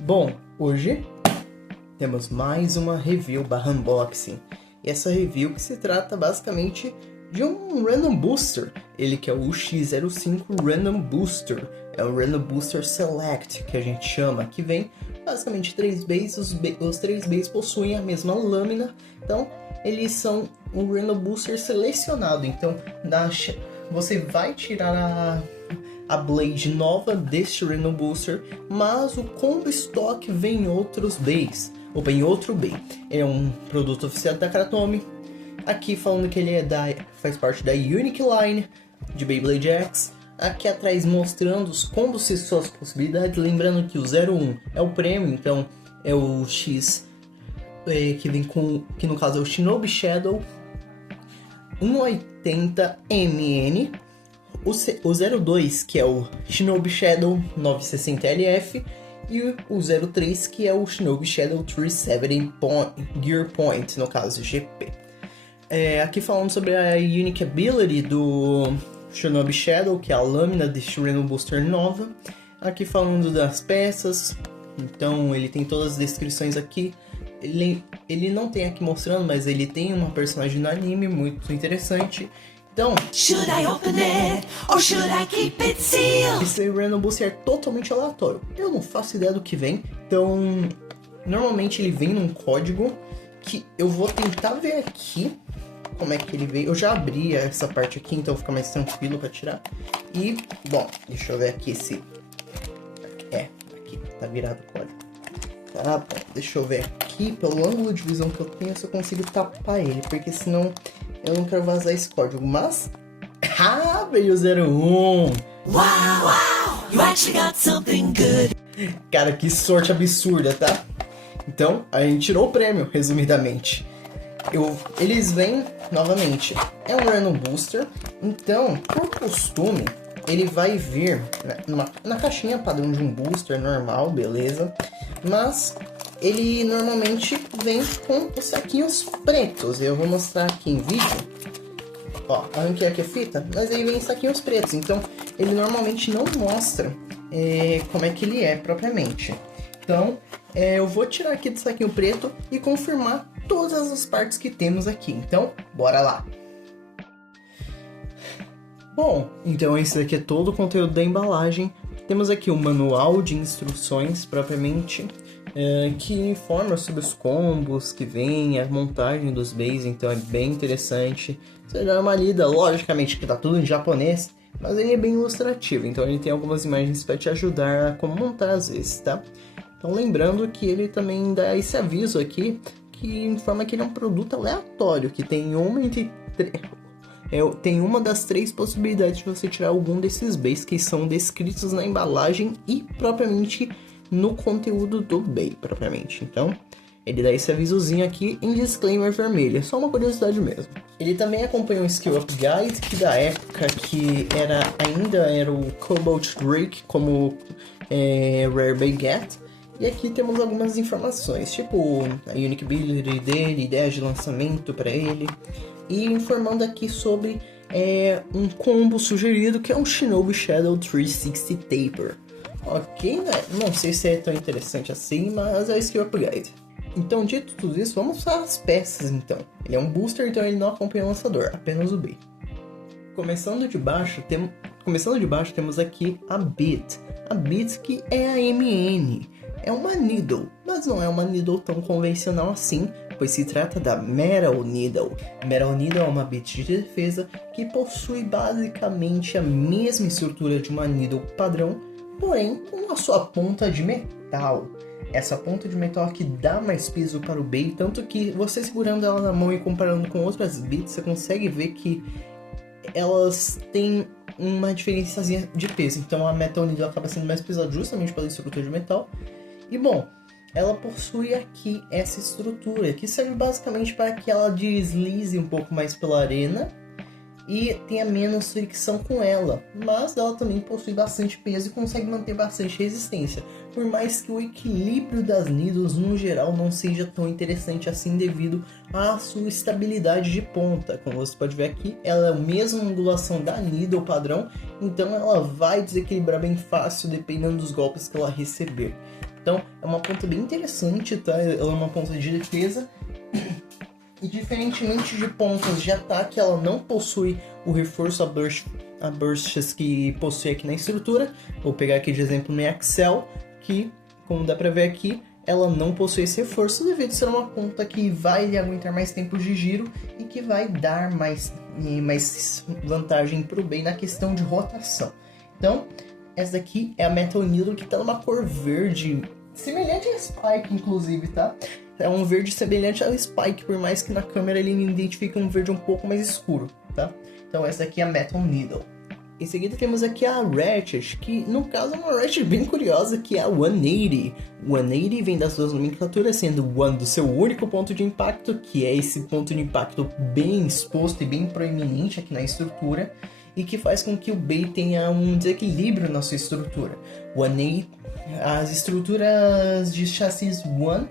Bom, hoje temos mais uma review barra unboxing. E essa review que se trata basicamente de um Random Booster. Ele que é o X05 Random Booster. É o Random Booster Select que a gente chama, que vem basicamente 3 bays. Os 3 bays possuem a mesma lâmina, então eles são um Random Booster selecionado. Então você vai tirar a Blade nova deste Random Booster, mas o combo stock vem em outros bays, ou vem em outro bay. É um produto oficial da Kratomi. Aqui falando que ele faz parte da Unique Line de Beyblade X. Aqui atrás mostrando os combos e suas possibilidades. Lembrando que o 01 é o prêmio, então é o X que vem com, que no caso é o Shinobi Shadow 180 MN. O 02 que é o Shinobi Shadow 960 LF. E o 03 que é o Shinobi Shadow 370 Gear Point, no caso GP. Aqui falando sobre a Unique Ability do Shinobi Shadow, que é a lâmina deste Random Booster nova. Aqui falando das peças, então ele tem todas as descrições aqui. Ele não tem aqui mostrando, mas ele tem uma personagem no anime muito interessante. Então, should I open it or should I keep it sealed? Esse Random Booster é totalmente aleatório. Eu não faço ideia do que vem. Então, normalmente ele vem num código que eu vou tentar ver aqui como é que ele veio. Eu já abri essa parte aqui, então fica mais tranquilo pra tirar. E, bom, deixa eu ver aqui se... aqui, tá virado o código. Tá bom, deixa eu ver aqui, pelo ângulo de visão que eu tenho, se eu consigo tapar ele, porque senão eu não quero vazar esse código. Mas, veio o 01! Wow, you actually got something good. Cara, que sorte absurda, tá? Então, a gente tirou o prêmio, resumidamente. Eles vêm, novamente, é um Random Booster, então, por costume, ele vai vir na caixinha padrão de um booster normal, beleza? Mas ele normalmente vem com os saquinhos pretos. Eu vou mostrar aqui em vídeo. Ó, arranquei aqui a fita, mas aí vem em saquinhos pretos, então ele normalmente não mostra como é que ele é propriamente. Então, eu vou tirar aqui do saquinho preto e confirmar todas as partes que temos aqui. Então, bora lá! Bom, então esse daqui é todo o conteúdo da embalagem. Temos aqui o manual de instruções propriamente, que informa sobre os combos que vem, a montagem dos bays, então é bem interessante. Você dá uma lida, logicamente que tá tudo em japonês, mas ele é bem ilustrativo, então ele tem algumas imagens para te ajudar a como montar às vezes, tá? Então lembrando que ele também dá esse aviso aqui, que informa que ele é um produto aleatório, que tem tem uma das 3 possibilidades de você tirar algum desses bays que são descritos na embalagem e propriamente no conteúdo do bay, propriamente. Então, ele dá esse avisozinho aqui em disclaimer vermelho, é só uma curiosidade mesmo. Ele também acompanha um Skill Up Guide, que da época que ainda era o Cobalt Drake como Rare Bay Get. E aqui temos algumas informações, tipo a Unique Ability dele, ideia de lançamento para ele. E informando aqui sobre um combo sugerido que é um Shinobi Shadow 360 Taper. Ok, né? Não sei se é tão interessante assim, mas é o Skill Up Guide. Então, dito tudo isso, vamos para as peças então. Ele é um booster, então ele não acompanha o lançador, apenas o B. Começando de baixo temos aqui a Bit. A Bit que é a MN. É uma Needle, mas não é uma Needle tão convencional assim, pois se trata da Metal Needle. Metal Needle é uma bit de defesa que possui basicamente a mesma estrutura de uma Needle padrão, porém com a sua ponta de metal. Essa ponta de metal aqui dá mais peso para o bay, tanto que você segurando ela na mão e comparando com outras bits, você consegue ver que elas têm uma diferençazinha de peso. Então a Metal Needle acaba sendo mais pesada justamente pela estrutura de metal. E bom, ela possui aqui essa estrutura, que serve basicamente para que ela deslize um pouco mais pela arena e tenha menos fricção com ela. Mas ela também possui bastante peso e consegue manter bastante resistência, por mais que o equilíbrio das needles no geral não seja tão interessante assim devido à sua estabilidade de ponta. Como você pode ver aqui, ela é a mesma angulação da needle padrão, então ela vai desequilibrar bem fácil dependendo dos golpes que ela receber. Então é uma ponta bem interessante, tá? Ela é uma ponta de defesa. E diferentemente de pontas de ataque, ela não possui o reforço a bursts que possui aqui na estrutura. Vou pegar aqui de exemplo minha Axel, que, como dá pra ver aqui, ela não possui esse reforço devido a ser uma ponta que vai aguentar mais tempo de giro e que vai dar mais vantagem pro Bey na questão de rotação. Então, essa daqui é a Metal Needle, que tá numa cor verde, semelhante a Spike, inclusive, tá? É um verde semelhante ao Spike, por mais que na câmera ele identifique um verde um pouco mais escuro, tá? Então essa aqui é a Metal Needle. Em seguida temos aqui a Ratchet, que no caso é uma Ratchet bem curiosa, que é a 180. 180 vem das duas nomenclaturas, sendo o One do seu único ponto de impacto, que é esse ponto de impacto bem exposto e bem proeminente aqui na estrutura, e que faz com que o Bey tenha um desequilíbrio na sua estrutura. 180, as estruturas de chassis One...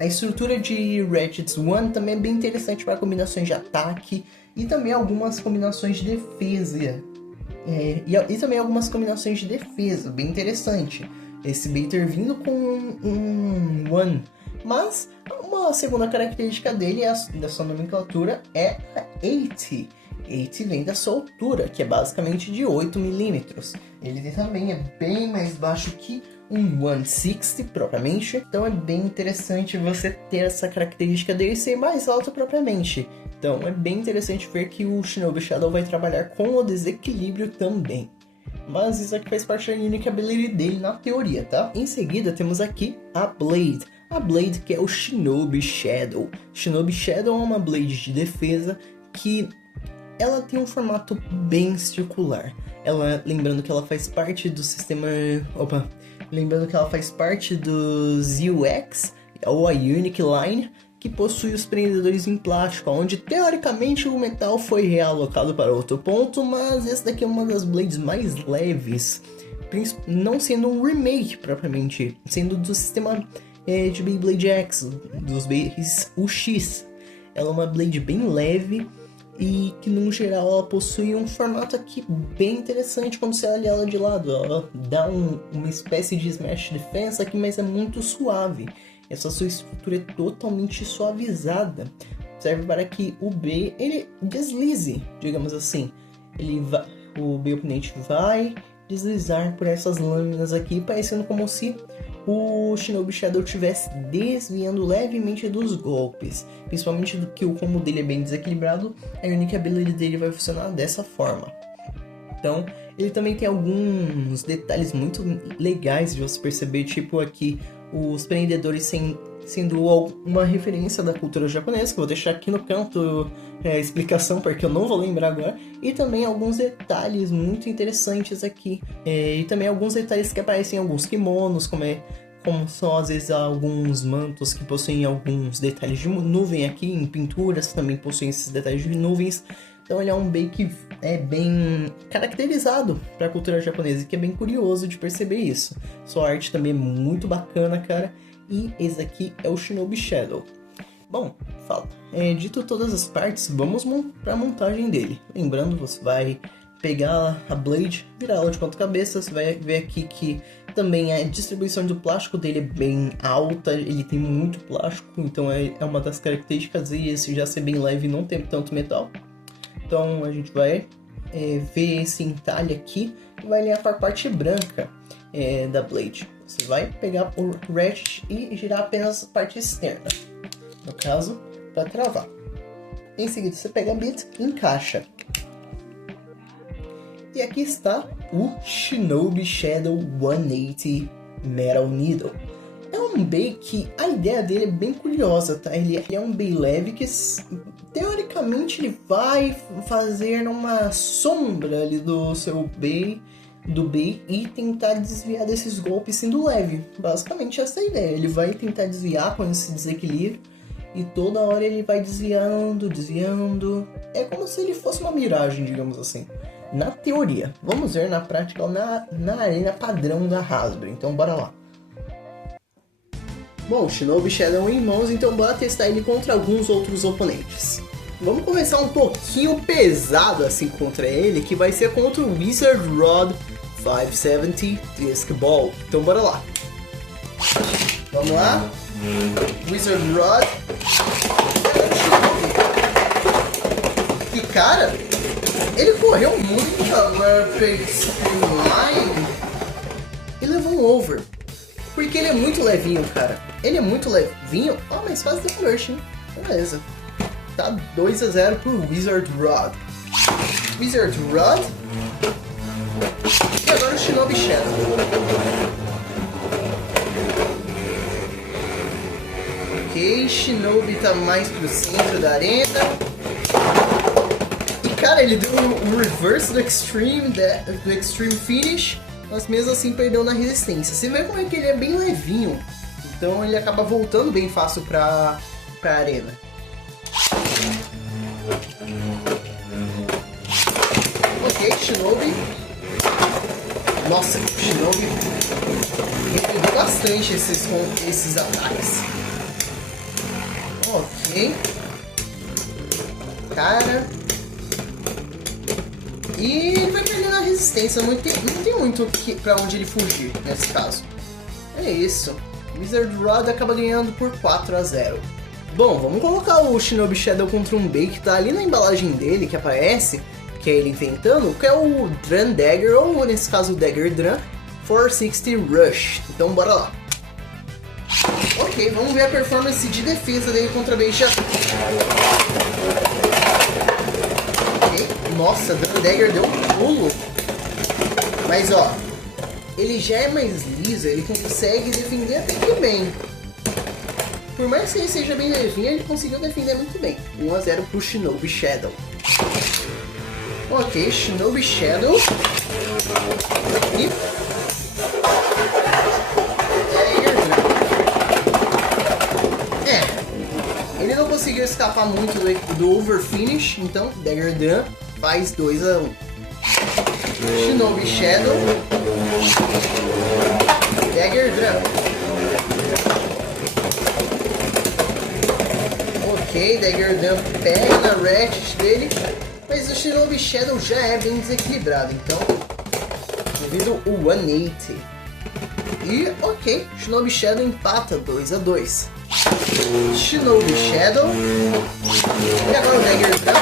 A estrutura de Ratchets One também é bem interessante para combinações de ataque e também algumas combinações de defesa. E também algumas combinações de defesa, bem interessante. Esse Baiter vindo com um One. Mas uma segunda característica dele, da sua nomenclatura, é a 80. 80 vem da sua altura, que é basicamente de 8 mm. Ele também é bem mais baixo que um 160 propriamente, então é bem interessante você ter essa característica dele ser mais alto propriamente. Então é bem interessante ver que o Shinobi Shadow vai trabalhar com o desequilíbrio também. Mas isso aqui faz parte da unique ability dele na teoria, tá? Em seguida temos aqui a Blade. A Blade, que é o Shinobi Shadow. Shinobi Shadow é uma Blade de defesa que ela tem um formato bem circular. Lembrando que ela faz parte do sistema... Lembrando que ela faz parte dos UX, ou a Unique Line, que possui os prendedores em plástico, onde teoricamente o metal foi realocado para outro ponto, mas essa daqui é uma das blades mais leves, não sendo um remake propriamente, sendo do sistema de Beyblade X, dos Beys UX. Ela é uma blade bem leve e que no geral ela possui um formato aqui bem interessante quando você olha ela de lado. Ela dá uma espécie de smash defense aqui, mas é muito suave. Essa sua estrutura é totalmente suavizada. Serve para que o B ele deslize, digamos assim. O B oponente vai deslizar por essas lâminas aqui, parecendo como se o Shinobi Shadow estivesse desviando levemente dos golpes. Principalmente do que o combo dele é bem desequilibrado, a unique ability dele vai funcionar dessa forma. Então, ele também tem alguns detalhes muito legais de você perceber, tipo aqui os prendedores sendo uma referência da cultura japonesa, que eu vou deixar aqui no canto a explicação, porque eu não vou lembrar agora, e também alguns detalhes muito interessantes aqui, e também alguns detalhes que aparecem em alguns kimonos, como são às vezes alguns mantos que possuem alguns detalhes de nuvem aqui, em pinturas também possuem esses detalhes de nuvens. Então ele é um Bey que é bem caracterizado para a cultura japonesa, que é bem curioso de perceber isso. Sua arte também é muito bacana, cara. E esse aqui é o Shinobi Shadow. Bom, dito todas as partes, vamos para a montagem dele. Lembrando, você vai pegar a Blade, virar ela de ponta cabeça. Você vai ver aqui que também a distribuição do plástico dele é bem alta. Ele tem muito plástico, então é uma das características. E esse já ser bem leve e não tem tanto metal. Então a gente vai ver esse entalhe aqui e vai alinhar para a parte branca da Blade. Você vai pegar o Ratchet e girar apenas a parte externa, no caso, para travar. Em seguida você pega a bit e encaixa. E aqui está o Shinobi Shadow 180 Metal Needle. É um Bey que a ideia dele é bem curiosa, tá? Ele é um Bey leve que teoricamente ele vai fazer uma sombra ali do seu Bey, e tentar desviar desses golpes sendo leve. Basicamente essa é a ideia. Ele vai tentar desviar com esse desequilíbrio e toda hora ele vai desviando. É como se ele fosse uma miragem, digamos assim. Na teoria. Vamos ver na prática na arena padrão da Hasbro. Então bora lá. Bom, Shinobi Shadow em mãos, então bora testar ele contra alguns outros oponentes. Vamos começar um pouquinho pesado assim contra ele, que vai ser contra o Wizard Rod 570 Disc Ball. Então bora lá. Vamos lá. Wizard Rod. E cara, ele correu muito agora pra Streamline e levou um over. Porque ele é muito levinho, cara. Ele é muito levinho. Ó, mas faz The Rush, hein? Beleza. Tá 2-0 pro Wizard Rod. Wizard Rod. E agora o Shinobi Shadow. Ok, Shinobi tá mais pro centro da arena. E cara, ele deu um reverse do Extreme Finish, mas mesmo assim perdeu na resistência. Você vê como é que ele é bem levinho, então ele acaba voltando bem fácil pra arena. Ok, Shinobi. Nossa, Shinobi repeliu bastante esses ataques. Ok. Cara. E ele vai perdendo a resistência. Não tem muito pra onde ele fugir nesse caso. É isso. Wizard Rod acaba ganhando por 4-0. Bom, vamos colocar o Shinobi Shadow contra um Bay que tá ali na embalagem dele, que aparece, que é ele inventando, que é o Dran Dagger, ou nesse caso o Dagger Dran 460 Rush. Então bora lá. Ok, vamos ver a performance de defesa dele contra Bay Shadow. Ok, nossa, Dran Dagger deu um pulo. Mas ó, ele já é mais liso, ele consegue defender até que bem. Por mais que ele seja bem levinho, ele conseguiu defender muito bem. 1-0 pro Shinobi Shadow. Ok, Shinobi Shadow. E... ele não conseguiu escapar muito do Overfinish, então Dagger Dran faz 2-1. Shinobi Shadow. Dagger Dran. Ok, Dagger Dran pega na Ratchet dele, mas o Shinobi Shadow já é bem desequilibrado, então devido o 180. E ok, Shinobi Shadow empata 2-2. Shinobi Shadow. E agora o Dagger Dran.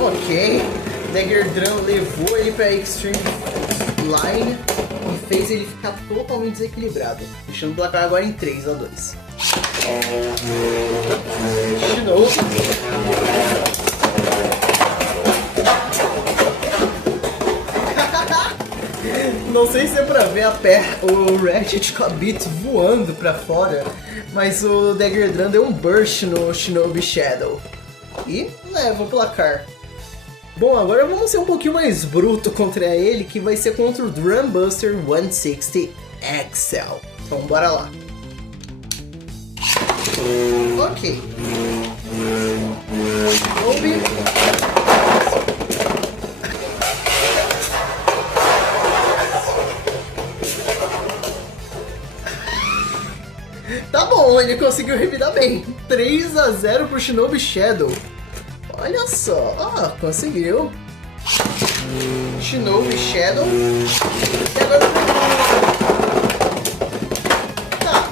Ok, Dagger Dran levou ele para Extreme Line e fez ele ficar totalmente desequilibrado, deixando o placar agora em 3-2. Shinobi. Não sei se é pra ver o Ratchet com a Beat voando pra fora, mas o Dagger Dran deu um burst no Shinobi Shadow e leva o placar. Bom, agora vamos ser um pouquinho mais bruto contra ele, que vai ser contra o Drum Buster 160 XL. Então bora lá. Ok. Shinobi. Tá bom, ele conseguiu revidar bem. 3-0 pro Shinobi Shadow. Olha só, conseguiu. Shinobi Shadow. E agora... tá.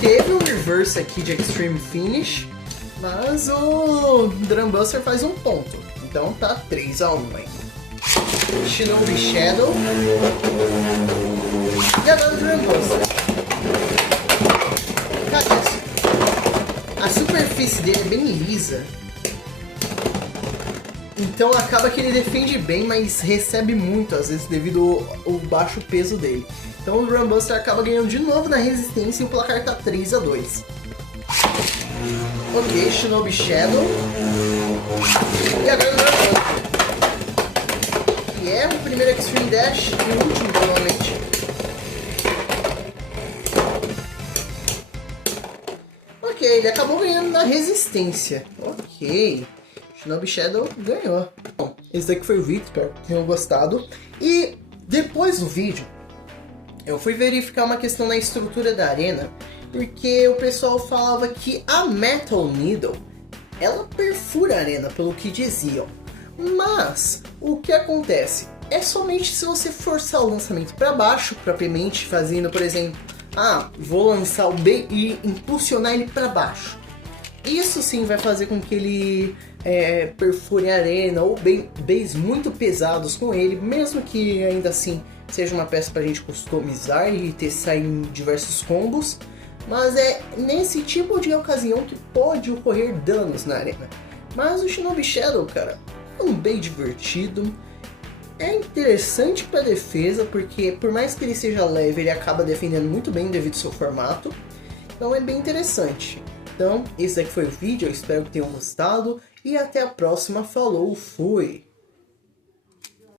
Teve um reverse aqui de Extreme Finish, mas o Drum Buster faz um ponto. Então tá 3-1 ainda. Shinobi Shadow. E agora o Drum Buster. Cara, a superfície dele é bem lisa. Então acaba que ele defende bem, mas recebe muito, às vezes, devido ao baixo peso dele. Então o Drum Buster acaba ganhando de novo na resistência e o placar tá 3-2. Ok, Shinobi Shadow. E agora o Drum Buster. Que é o primeiro Extreme Dash e o último, provavelmente. Ok, ele acabou ganhando na resistência. Ok. Shinobi Shadow ganhou. Bom, esse daqui foi o vídeo, espero que tenham gostado. E depois do vídeo, eu fui verificar uma questão na estrutura da arena, porque o pessoal falava que a Metal Needle, ela perfura a arena, pelo que diziam. Mas, o que acontece? é somente se você forçar o lançamento para baixo, propriamente, fazendo, por exemplo, vou lançar o B e impulsionar ele para baixo. Isso sim vai fazer com que ele perfure a arena ou Bs muito pesados com ele, mesmo que ainda assim seja uma peça para a gente customizar e testar em diversos combos. Mas é nesse tipo de ocasião que pode ocorrer danos na arena. Mas o Shinobi Shadow, cara, é um bem divertido. É interessante para defesa, porque por mais que ele seja leve, ele acaba defendendo muito bem devido ao seu formato. Então é bem interessante. Então, esse daqui foi o vídeo, eu espero que tenham gostado. E até a próxima, falou, fui!